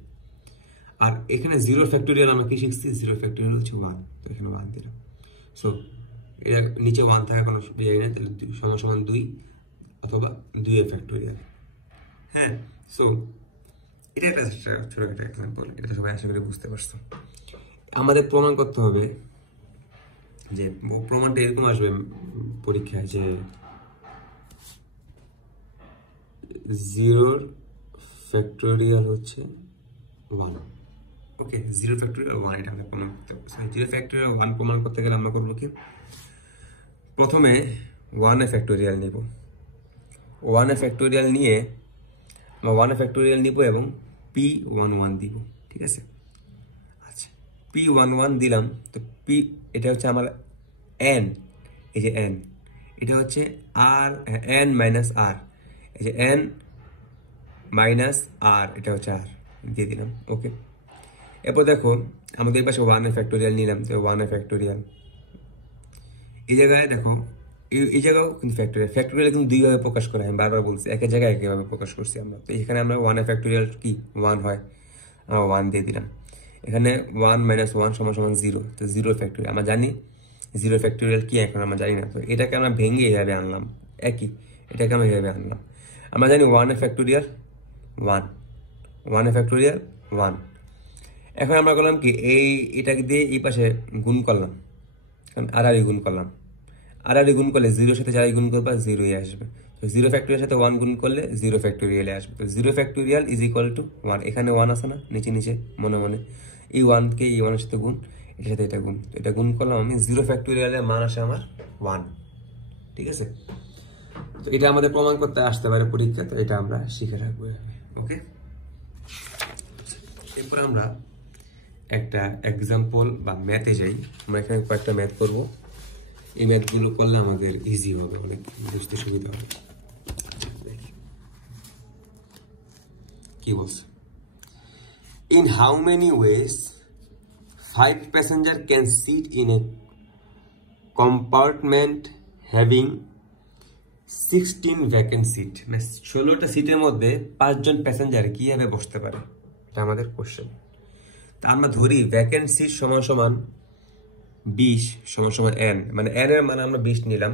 আর এখানে 0 ফ্যাক্টোরিয়াল আমরা কি শিখছি, 0 ফ্যাক্টোরিয়াল হচ্ছে 1, তো এখানে 1 দিলাম। সো এটা নিচে 1 থাকা কোনো জায়গায় না, তাহলে 2 সমান 2 অথবা 2 এর ফ্যাক্টোরিয়াল, হ্যাঁ। সো এটা একটা ছোট একটা এক্সাম্পল, এটা সবাই আশা করি বুঝতে পারছো। আমাদের প্রমাণ করতে হবে, যে প্রমাণটা এরকম আসবে পরীক্ষায়, যে 0 ফ্যাক্টোরিয়াল হচ্ছে 1, ওকে? 0 ফ্যাক্টোরিয়াল 1, এটা আমরা প্রমাণ করতে পারবো। 0 ফ্যাক্টোরিয়াল 1 প্রমাণ করতে গেলে আমরা করবো কি, প্রথমে 1 এর ফ্যাক্টোরিয়াল নিব, 1 এর ফ্যাক্টোরিয়াল নিয়ে আমরা 1 এর ফ্যাক্টোরিয়াল নিব এবং p11 দিব, ঠিক আছে? আচ্ছা, p11 দিলাম, তো p এটা হচ্ছে আমার n, এই যে n, এটা হচ্ছে r, n মাইনাস r, এই যে n মাইনাস r, এটা হচ্ছে r দিয়ে দিলাম, ওকে? এরপর দেখো আমাদের এই পাশে 1 এর ফ্যাক্টোরিয়াল নিলাম, তো 1 এর ফ্যাক্টোরিয়াল এই জায়গায়, দেখো এই জায়গাও কিন্তু ফ্যাক্টোরিয়াল কিন্তু 2 ভাবে প্রকাশ করা হয়, আমি বারবার বলছি, একের জায়গায় একইভাবে প্রকাশ করছি আমরা। তো এখানে আমরা 1 এর ফ্যাক্টোরিয়াল কি 1 হয়, আমরা 1 দিয়ে দিলাম। এখানে 1 মাইনাস 1 সমান 0, তো 0 ফ্যাক্টোরিয়াল আমরা জানি, 0 ফ্যাক্টোরিয়াল কি এখন আমরা জানি না, তো এটাকে আমরা ভেঙে এইভাবে আনলাম, একই এটাকে আমরা এইভাবে আনলাম। আমরা জানি 1 এর ফ্যাক্টোরিয়াল 1, 1 এর ফ্যাক্টোরিয়াল 1। এখন আমরা করলাম কি, এটাকে দিয়ে এই পাশে গুণ করলাম, কারণ আর গুণ করলাম, আর গুণ করলে 0 সাথে যারাই গুণ করবা 0ই আসবে। তো 0 ফ্যাক্টোরিয়াল সাথে 1 গুণ করলে 0 ফ্যাক্টোরিয়ালে আসবে। তো 0 ফ্যাক্টোরিয়াল ইজ ইকুয়াল টু 1, এখানে 1 আছে না নিচে মনে মনে, এই 1 কে এই 1 এর সাথে গুণ, এটার সাথে এটা গুণ, তো এটা গুণ করলাম আমি, 0 ফ্যাক্টোরিয়ালের মান আসে আমার 1, ঠিক আছে? তো এটা আমাদের প্রমাণ করতে আসতে পারে পরীক্ষা, তো এটা আমরা শিখে রাখবো, ওকে? এরপর আমরা একটা এক্সাম্পল বা ম্যাথে যাই। আমরা এখানে কয়েকটা ম্যাথ করব, এই ম্যাথগুলো করলে আমাদের ইজি হবে, অনেক বুঝতে সুবিধা হবে। কি বলছে? In how many ways 5 passenger can sit in a compartment having 16 vacant seat. 16টা সিটের মধ্যে 5 জন প্যাসেঞ্জার কিভাবে বসতে পারে, এটা আমাদের কোশ্চেন। তা আমরা ধরি ভ্যাকেন্ট সিট সমান সমান 20 সমান সমান n, মানে n এর মান আমরা 20 নিলাম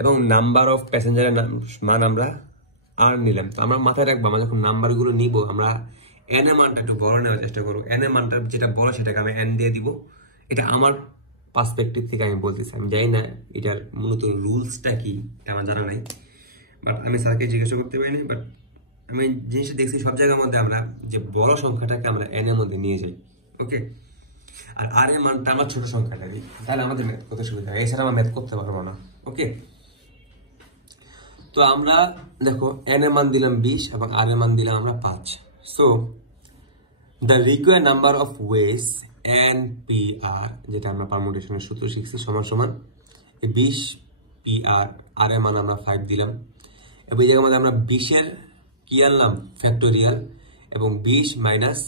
এবং নাম্বার অফ প্যাসেঞ্জারের মান আমরা r নিলাম। তো আমরা মাথায় রাখবো, আমরা যখন নাম্বারগুলো নিব আমরা n এর মানটা একটু বড় নেওয়ার চেষ্টা করবো। n এর মানটা যেটা বড় সেটাকে আমি n দিয়ে দিব। এটা আমার পার্সপেক্টিভ থেকে আমি বলতেছি, আমি জানি না এটার মূলত রুলসটা কি, এটা আমার জানা নাই, বাট আমি স্যারকে জিজ্ঞাসা করতে পারিনি। বাট আমি জিনিসটা দেখছি সব জায়গার মধ্যে আমরা যে বড় সংখ্যাটাকে আমরা n এর মধ্যে নিয়ে যাই, ওকে, আর r এর মানটা আমরা ছোট সংখ্যাটা দিই, তাহলে আমাদের ম্যাথ করতে সুবিধা হয়। এছাড়া আমরা ম্যাথ করতে পারবো না, ওকে। তো আমরা দেখো n এর মান দিলাম 20 এবং r এর মান দিলাম আমরা 5। So the required number of ways NPR, যেটা আমরা পারমুটেশনের সূত্র শিখছি, সমান সমান 20 PR, r এর মান আমরা 5 দিলাম এবং এই জায়গার মধ্যে আমরা 20 এর কি আনলাম, ফ্যাক্টোরিয়াল, এবং 20 মাইনাস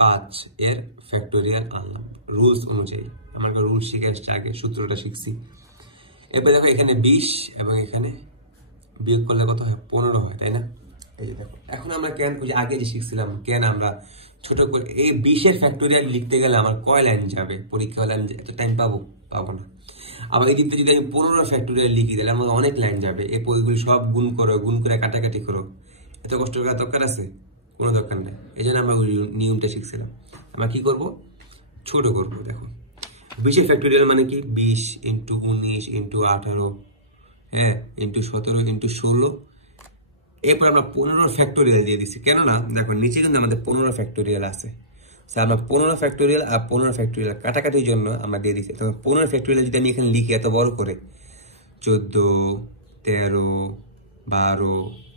5 এর ফ্যাক্টোরিয়াল আনলাম রুলস অনুযায়ী। আমরা রুল শিখে এসছি আগে, সূত্রটা শিখছি। এবার দেখো এখানে 20 এবং এখানে বিয়োগ করলে কত হয়, 15 হয়, তাই না? এই যে দেখো, এখন আমরা কেন ওই যে আগে যে শিখছিলাম, কেন আমরা ছোট করে এই 20 এর ফ্যাক্টোরিয়াল লিখতে গেলে আমার কয় লাইন যাবে, পরীক্ষা হলে আমি এত টাইম পাবো না। আবার এই দিকতে যদি আমি 15 ফ্যাক্টোরিয়াল লিখি তাহলে আমার অনেক লাইন যাবে। এই বইগুলি সব গুণ করে কাটাকাটি করো, এত কষ্ট করার দরকার আছে? কোনো দরকার নেই। এই জন্য আমরা ওই নিয়মটা শিখছিলাম। আমরা কি করব, ছোট করবো। দেখো 20 এর ফ্যাক্টোরিয়াল মানে কি, 20 ইন্টু 19 ইন্টু 18, হ্যাঁ, ইন্টু 17 ইন্টু 16। এরপর আমরা 15 ফ্যাক্টোরিয়াল দিয়ে দিচ্ছি, কেননা দেখো নিচে কিন্তু আমাদের 15 ফ্যাক্টোরিয়াল আছে। আমরা 15 ফ্যাক্টোরিয়াল আর 15 ফ্যাক্টোরিয়াল কাটাকাটির জন্য আমরা দিয়ে দিচ্ছি। তখন 15 ফ্যাক্টোরিয়াল যদি আমি এখানে লিখি এত বড় করে, 14, 13, 12,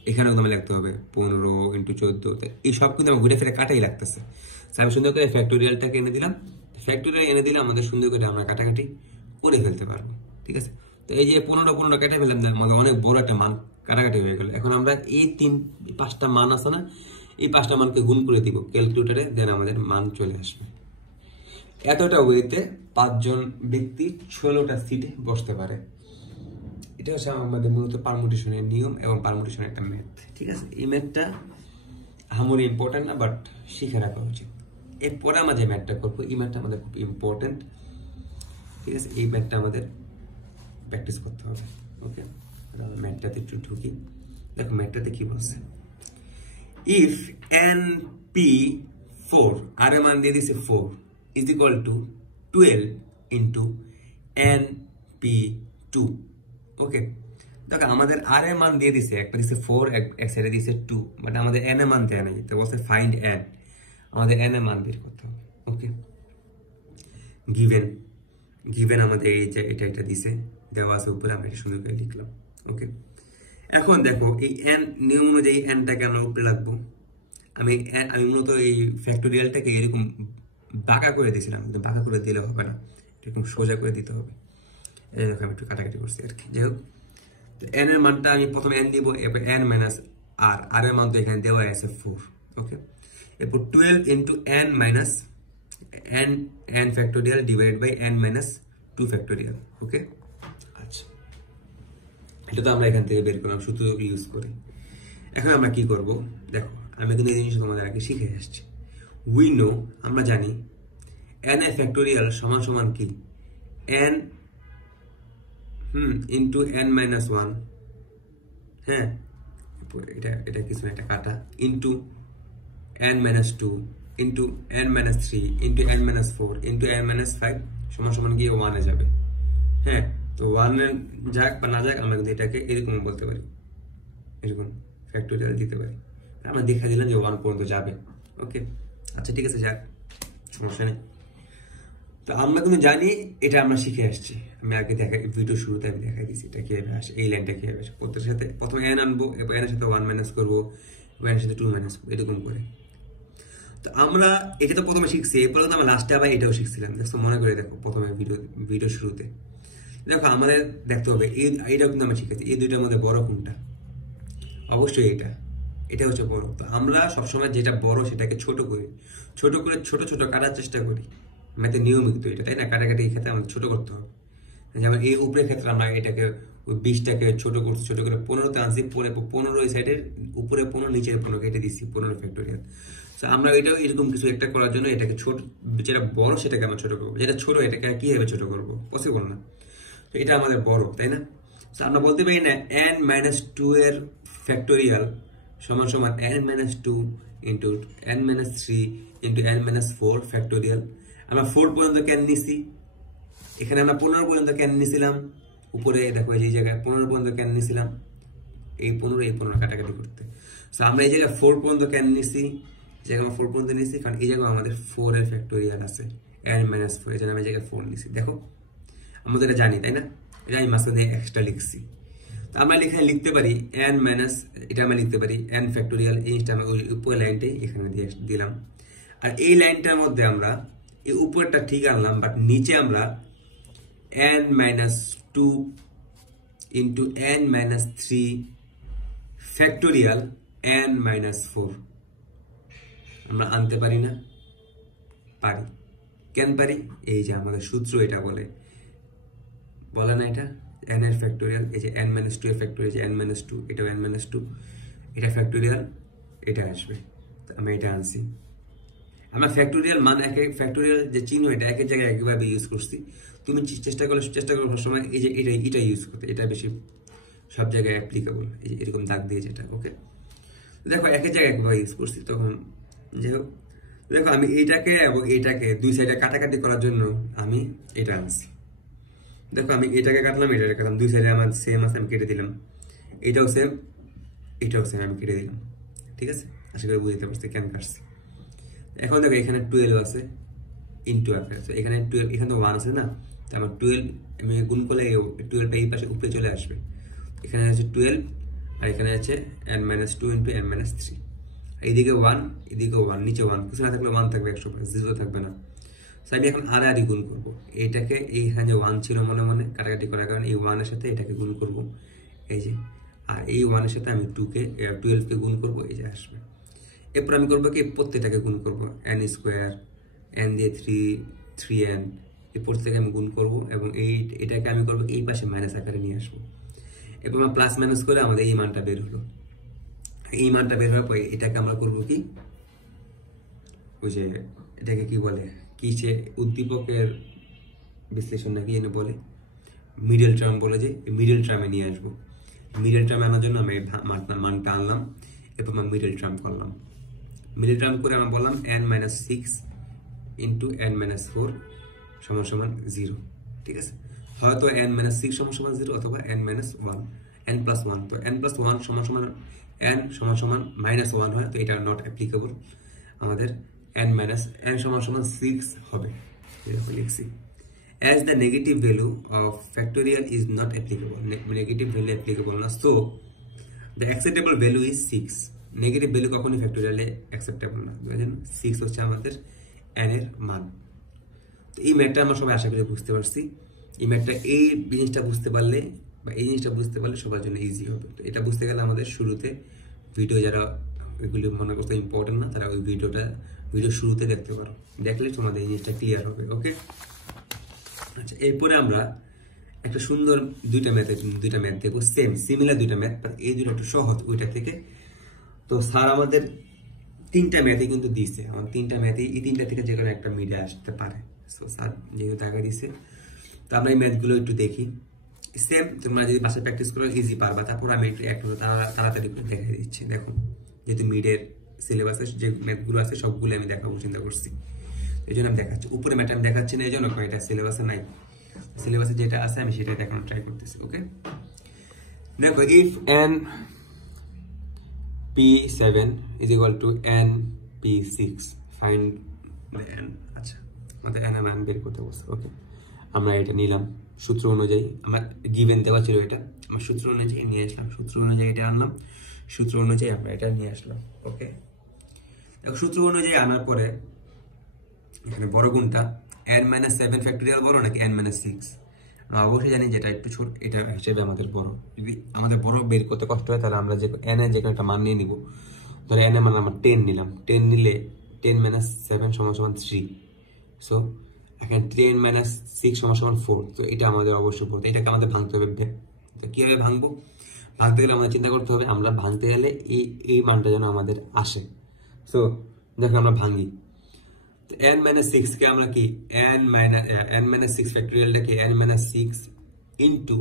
এখানেও আমি লিখতে হবে 15 ইন্টু 14, এই সব কিন্তু আমার ঘুরে ফিরে কাটাই লাগতেছে। আমি সুন্দর করে ফ্যাক্টোরিয়ালটাকে এনে দিলাম। ফ্যাক্টোরিয়াল এনে দিলে আমাদের সুন্দর করে আমরা কাটাকাটি করে ফেলতে পারবো, ঠিক আছে? তো এই যে 15 কেটে ফেলাম, আমাদের অনেক বড় একটা মান কাটাকাটি হয়ে গেল। এখন আমরা এই 5টা মান আছে না, এই 5টা মানকে গুণ করে দিব ক্যালকুলেটরে, দেন আমাদের মান চলে আসবে। এতটা ওয়েতে 5 জন ব্যক্তি 16টা সিটে বসতে পারে। এটা হচ্ছে আমাদের মূলত পারমুটেশনের নিয়ম এবং পারমুটেশনের একটা ম্যাথ, ঠিক আছে? এই ম্যাথটা আমার ইম্পর্টেন্ট না, বাট শিখে রাখা উচিত। এরপরে আমরা যে ম্যাথটা করবো, এই ম্যাথটা আমাদের খুব ইম্পর্টেন্ট, ঠিক আছে? এই ম্যাথটা আমাদের প্র্যাকটিস করতে হবে, ওকে? ম্যাথটাতে একটু ঢুকি। দেখো ম্যাথটাতে কি বলছে, ইফ NP4, আর এর মান দিয়ে দিছে 4, is equal to 12 into NP2, ওকে? দেখো আমাদের আর এর মান দিয়ে দিছে, একটা দিছে 4, এক সাইডে দিছে 2, বাট আমাদের n এর মান দেয়া নাই। তো বলছে ফাইন্ড n, আমাদের n এর মান বের করতে হবে, ওকে? গিভেন আমাদের এই যে এটা দিছে, দেওয়া আছে উপরে, আমরা এটা সুন্দর করে লিখলাম, ওকে? এখন দেখো এই n নিয়ম অনুযায়ী nটাকে আমরা উপরে রাখবো। আমি মূলত এই ফ্যাক্টোরিয়ালটাকে এরকম বাঁকা করে দিয়েছিলাম, কিন্তু বাঁকা করে দিলে হবে না, এরকম সোজা করে দিতে হবে। এই দেখো আমি একটু কাটাকাটি করছি আর কি। যাই হোক, তো n এর মানটা আমি প্রথমে n দিব, এরপর n মাইনাস r এর মান তো এখানে দেওয়া আছে 4, ওকে? এরপর 12 into n minus n factorial divide by n minus 2 factorial, okay? আচ্ছা, এটা তো আমরা এখান থেকে বের করলাম সূত্র ইউজ করি। এখন আমরা কি করব, দেখো আমি কিন্তু এই জিনিস তোমাদের আগে শিখে এসেছি। উই নো, আমরা জানি n এর ফ্যাক্টোরিয়াল সমান সমান কি, n ইন্টু n মাইনাস 1, হ্যাঁ, এটা কিছু একটা কাটা, into n minus 2 into n minus 3 into n minus 4 into n minus 5 সমান সমান গিয়ে 1 এ যাবে, হ্যাঁ? তো 1 এ যাক বা না যাক আমরা কিন্তু এটাকে এরকম বলতে পারি, এরকম ফ্যাক্টোরিয়াল দিতে পারি। আমরা দেখা দিলাম যে 1 পর্যন্ত যাবে, ওকে? আচ্ছা ঠিক আছে, যাক, সমস্যা নেই। তো আমরা কিন্তু জানি, এটা আমরা শিখে আসছি। আমি আগে ভিডিও শুরুতে আমি দেখাই দিচ্ছি এটা কিভাবে আসে, এই লাইনটা কিভাবে আসে। প্রত্যেকের সাথে প্রথমে n আনবো, এরপর n এর সাথে 1 মাইনাস করবো, এর সাথে 2 মাইনাস করবো, এরকম করে। তো আমরা এটা তো প্রথমে শিখছি, এরপরে তো আমরা লাস্টে আবার এটাও শিখছিলাম। দেখো মনে করে দেখো প্রথমে ভিডিও শুরুতে দেখো আমাদের দেখতে হবে এইটাও কিন্তু আমরা শিখেছি, এই দুইটার মধ্যে বড় কোনটা? অবশ্যই এটা হচ্ছে বড়। তো আমরা সবসময় যেটা বড় সেটাকে ছোট করে ছোট কাটার চেষ্টা করি। ম্যাথের নিয়মিত এটা, তাই না? কাটাকাটি এই ক্ষেত্রে আমাদের ছোট করতে হবে। যেমন এই উপরের ক্ষেত্রে আমরা এটাকে 20টাকে ছোট করে 15তে আনছি, পরে 15 এই সাইডের উপরে 15 নিচের 15 কেটে দিচ্ছি 15 ফ্যাক্টোরিয়াল। তো আমরা এটাও এরকম কিছু একটা করার জন্য এটাকে ছোট, যেটা বড় সেটাকে আমরা ছোট করবো, যেটা ছোট এটাকে কিভাবে ছোট করবো? পসিবল না। তো এটা আমাদের বড়, তাই না? তো আমরা বলতে পারি না n-2 এর ফ্যাক্টোরিয়াল সমান সমান n-2 into n-3 into n-4 factorial. আমরা 4 পর্যন্ত কেন নিছি, এখানে আমরা 15 পর্যন্ত কেন নিছিলাম, উপরে দেখো এই জায়গায় 15 পর্যন্ত কেন নিছিলাম, এই 15 কাটাকাটি করতে। তো আমরা এই জায়গায় 4 পর্যন্ত কেন নিছি, জায়গায় 4 পর্যন্ত নিছি কারণ এই জায়গায় আমাদের 4 এর ফ্যাক্টোরিয়াল আছে, n-4, এই জন্য আমি জায়গায় 4 নিছি। দেখো আমরা এটা জানি, তাই না? এটা আমি মাঝখানে এক্সট্রা লিখছি। তো আমরা এখানে লিখতে পারি এটা আমরা লিখতে পারি n ফ্যাক্টোরিয়াল, এই জিনিসটা আমরা ওই উপরের লাইনটাই এখানে দিলাম। আর এই লাইনটার মধ্যে আমরা এই উপরটা ঠিক আনলাম, বাট নিচে আমরা n-2 into n-3 factorial n-4 আমরা আনতে পারি না? পারি। কেন পারি? এই যে আমাদের সূত্র এটা বলে না, এটা n এর ফ্যাক্টোরিয়াল, এই যে n-2 এর ফ্যাক্টোরিয়াল, যে n-2, এটাও n-2, এটা ফ্যাক্টোরিয়াল, এটা আসবে। তো আমি এটা আনছি। আমরা ফ্যাক্টোরিয়াল মান ফ্যাক্টোরিয়াল যে চিহ্ন এটা একের জায়গায় একভাবে ইউজ করছি। তুমি চেষ্টা করো সময় এই যে এটা ইউজ করতে, এটা বেশি সব জায়গায় অ্যাপ্লিকেবল। এই যে এরকম দাগ দিয়ে যেটা, ওকে? দেখো একের জায়গায় একবার ইউজ করছি, তখন যাই হোক দেখো আমি এইটাকে এবং এইটাকে দুই সাইডে কাটাকাটি করার জন্য আমি এটা আনছি। দেখো আমি এটাকে কাটলাম, এটাকে কাটলাম, দুই সাইডে আমার সেম আছে, আমি কেটে দিলাম। এটাও সেম আমি কেটে দিলাম। ঠিক আছে? আশা করি বুঝতে পারছি কেন কাটছি। এখন দেখো এখানে 12 আছে ইন্টু আছে, এখানে 12, এখানে তো 1 আছে না, তো আমার 12 আমি গুণ করলে 12টা এই পাশে উপরে চলে আসবে। এখানে আছে 12 আর এখানে আছে n-2 ইন্টু n-3, এইদিকে 1 এদিকে 1, নিচে 1, কিছু না থাকলে 1 থাকবে, 100%, 0 থাকবে না। তো আমি এখন আড়াআড়ি গুণ করবো, এটাকে এইখানে 1 ছিল মনে কাটাকাটি করার কারণে এই 1 এর সাথে এটাকে গুণ করবো, এই যে, আর এই 1 এর সাথে আমি 12কে গুণ করবো, এই যে আসবে। এরপর আমি করবো কি, প্রত্যেকটাকে গুণ করবো, n², n দিয়ে 3n, এই প্রত্যেকটাকে আমি গুণ করবো এবং এটাকে আমি করবো এই পাশে মাইনাস আকারে নিয়ে আসবো। এরপর আমরা প্লাস মাইনাস করে আমাদের এই মানটা বের হলো। এই মানটা বের হওয়ার পরে এটাকে আমরা করবো কি, ওই যে এটাকে কি বলে, কিসে উদ্দীপকের বিশ্লেষণ নাকি এনে বলে, মিডল টার্ম বলে, যে মিডল টার্মে নিয়ে আসবো। মিডল টার্মে আনার জন্য আমি মানটা আনলাম, এরপর আমরা মিডল টার্ম করলাম। মিডল টার্ম করে আমরা বললাম n-6 ইন্টু n-4 সমান সমান 0। ঠিক আছে? হয়তো n-6 সমান সমান 0 অথবা n-1, n+1। তো n+1 সমান সমান n সমান সমান -1 হয়, তো এটা নট অ্যাপ্লিকেবল। আমাদের n সমান সমান 6 হবে, এরকম লিখছি। As the negative value of factorial is not applicable, negative value applicable না, so the acceptable value is 6. Negative value কখনই ফ্যাক্টোরিয়ালে অ্যাকসেপ্টেবল না, বুঝলেন? 6 হচ্ছে আমাদের n এর মান। তো এই ম্যাথটা আমরা সবাই আশা করি বুঝতে পারছি। এই ম্যাথটা এই জিনিসটা বুঝতে পারলে বা এই জিনিসটা বুঝতে পারলে সবার জন্য ইজি হবে। তো এটা বুঝতে গেলে আমাদের শুরুতে ভিডিও, যারা ওইগুলি মনে করতে ইম্পর্টেন্ট না, তারা ওই ভিডিও শুরুতে দেখতে পারো, দেখলে তোমাদের এই জিনিসটা ক্লিয়ার হবে, ওকে? আচ্ছা, এরপরে আমরা একটা সুন্দর দুইটা ম্যাথ দেখবো, সিমিলার দুইটা ম্যাথ, এই দুটো একটু সহজ ওইটা থেকে। তো স্যার আমাদের 3টা ম্যাথই কিন্তু দিয়েছে, আমার 3টা ম্যাথই, এই 3টা থেকে যে কোনো একটা মিলে আসতে পারে। সো স্যার যেহেতু দেখা দিয়েছে, তো আমরা এই ম্যাথগুলো একটু দেখি। সেম তোমরা যদি বাসায় প্র্যাকটিস করো ইজি পারবা। তারপর আমি একটু তাড়াতাড়ি করে দেখে দিচ্ছি। দেখো, যেহেতু মিডের সিলেবাসে যে ম্যাথগুলো আছে সবগুলো আমি দেখাবো চিন্তা করছি, এই জন্য আমি দেখাচ্ছি। উপরে ম্যাথ আমি দেখাচ্ছি না এই জন্য, এটা সিলেবাসে নাই, সিলেবাসে যেটা আছে আমি সেটাই দেখানোর ট্রাই করতেছি, ওকে? দেখো, if n(p7) is equal to n(p6), find n। আচ্ছা, আমাদের n এর মান বের করতে বলছে, ওকে? আমরা এটা নিলাম সূত্র অনুযায়ী, আমার গিভেন দেওয়া ছিল, এটা আমরা সূত্র অনুযায়ী নিয়ে আসলাম, সূত্র অনুযায়ী এটা আনলাম, সূত্র অনুযায়ী আমরা এটা নিয়ে আসলাম, ওকে? সূত্র অনুযায়ী আনার পরে এখানে বড় গুণটা n-7 ফ্যাক্টোরিয়াল বড় নাকি n-6? আমরা অবশ্যই জানি যেটা একটু ছোট এটা হিসেবে আমাদের বড়। যদি আমাদের বড় বের করতে কষ্ট হয় তাহলে আমরা যে n এর যে কোনো একটা মান নিয়ে নিব। ধরো n এর মান আমরা 10 নিলাম, 10 নিলে 10-7 = 3। সো এখানে 10-6 = 4। তো এটা আমাদের অবশ্যই বড়, এটাকে আমাদের ভাঙতে হবে। তো কিভাবে ভাঙবো? ভাঙতে গেলে আমাদের চিন্তা করতে হবে আমরা ভাঙতে গেলে এই মানটা যেন আমাদের আসে। সো দেখো আমরা ভাঙি, n-6 কে আমরা কি n-6 ফ্যাক্টোরিয়ালটাকে n-6 into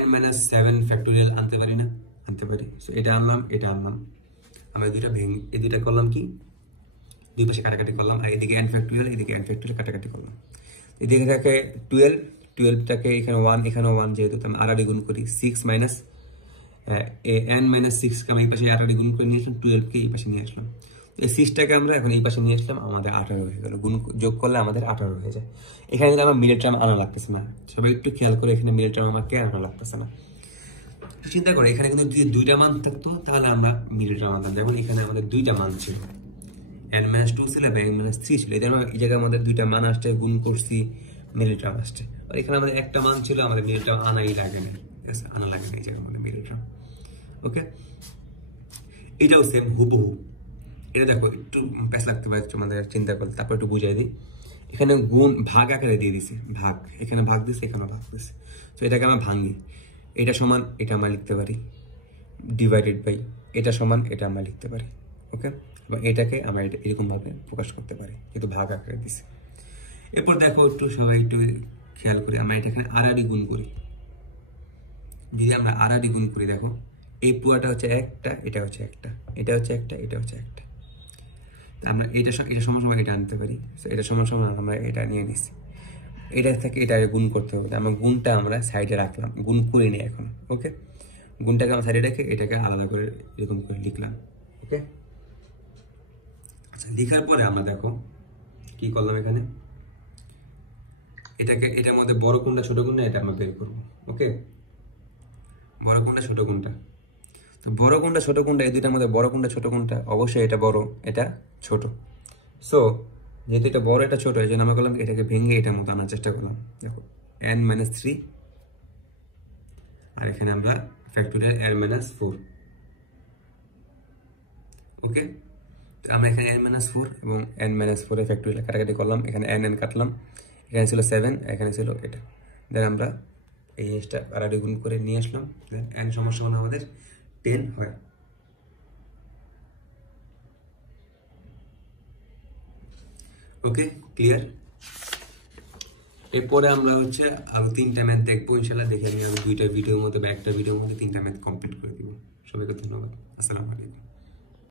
n-7 factorial আনতে পারি না? আনতে পারি। সো এটা আনলাম, এটা আনলাম, আমরা দুইটা এই দুইটা করলাম কি দুই পাশে কাটাকাটি করলাম, আর এদিকে n ফ্যাক্টোরিয়াল এদিকে n ফ্যাক্টোরিয়াল কাটাকাটি করলাম। এদিকে থাকে 12টাকে এখানে 1 এখানে 1, যেহেতু আমি আড়াআড়ি গুণ করি 6 মাইনাস n-6 কে আমি এই পাশে আড়াআড়ি গুণ করে নিয়ে আসলাম, 12 কে এই পাশে নিয়ে আসলাম। এই 6টাকে আমরা এখন এই পাশে নিয়ে আসলাম, আমাদের 18 হয়ে গেল। গুণ যোগ করলে আমাদের 18 হয়ে যায়। এখানে কিন্তু আমার মিডল টার্ম আনা লাগতেছে না। সবাই একটু খেয়াল করে, এখানে মিডল টার্ম আমাকে আনা লাগতেছে না। চিন্তা করে এখানে কিন্তু যদি দুইটা মান থাকতো তাহলে আমরা মিডল টার্ম আনতাম। যেমন এখানে আমাদের দুইটা মান ছিল, n-2 ছিল এবং n-3 ছিল। এই জায়গায় আমাদের দুইটা মান আসছে, গুণ করছি, মিডল টার্ম আসছে। আর এখানে আমাদের একটা মান ছিল, আমাদের মিডল টার্ম আনাই লাগে না, আনা লাগে না এই জায়গায় আমাদের মিডল টার্ম। ওকে, এটাও সেম হুবহু। এটা দেখো একটু প্যাচ লাগতে পারে তোমাদের চিন্তা করলে, তারপর একটু বুঝাই দিই। এখানে গুণ ভাগ আকারে দিয়ে দিছে, ভাগ এখানে ভাগ দিচ্ছে, এখানে ভাগ দিচ্ছে। তো এটাকে আমরা ভাঙি, এটা সমান এটা আমরা লিখতে পারি ডিভাইডেড বাই এটা সমান এটা আমরা লিখতে পারি। ওকে, এবং এটাকে আমরা এরকমভাবে প্রকাশ করতে পারি, কিন্তু ভাগ আকারে দিছে। এরপর দেখো একটু সবাই একটু খেয়াল করি, আমরা এটা এখানে আড়াআড়ি গুণ করি। যদি আমরা আড়াআড়ি গুণ করি, দেখো এই পুরাটা হচ্ছে একটা, এটা হচ্ছে একটা, এটা হচ্ছে একটা, এটা হচ্ছে একটা। আমরা এটা সমান সমান এটা আনতে পারি। এটা সমান সমান আমরা এটা নিয়ে নিচ্ছি, এটা থেকে এটা গুণ করতে হবে। আমরা গুণটা আমরা সাইডে রাখলাম, গুণ করে নিই এখন। ওকে, গুণটাকে আমরা সাইডে রেখে এটাকে আলাদা করে এরকম করে লিখলাম। ওকে, আচ্ছা, লেখার পরে আমরা দেখো কি করলাম, এখানে এটাকে এটার মধ্যে বড় কোনটা ছোট কোনটা এটা আমরা বের করবো। ওকে, বড় কোনটা ছোট কোনটা, তো বড় কোনটা ছোট কোনটা, এই দুইটার মধ্যে বড় কোনটা ছোট কোনটা, অবশ্যই এটা বড় এটা ছোট। সো যেহেতু এটা বড় এটা ছোট, এই জন্য আমরা করলাম এটাকে ভেঙে এটার মতো আনার চেষ্টা করলাম। দেখো n-3, আর এখানে আমরা ফ্যাক্টোরিয়াল n-4। ওকে, তো আমরা এখানে n-4 এবং n-4 এর ফ্যাক্টোরিয়াল কাটাকাটি করলাম, এখানে n কাটলাম, এখানে ছিল 7, এখানে ছিল এটা। দেন আমরা এই জিনিসটা আড়াআড়ি গুণ করে নিয়ে আসলাম, দেন n সমান আমাদের 10 হয়। ওকে, ক্লিয়ার। এরপরে আমরা হচ্ছে আরো 3টা ম্যাথ দেখবো ইনশাআল্লাহ। দেখে আমি আরো 2টা ভিডিওর মধ্যে বা একটা ভিডিওর মধ্যে 3টা ম্যাথ কমপ্লিট করে দিব। সবাইকে ধন্যবাদ। আসসালামু আলাইকুম।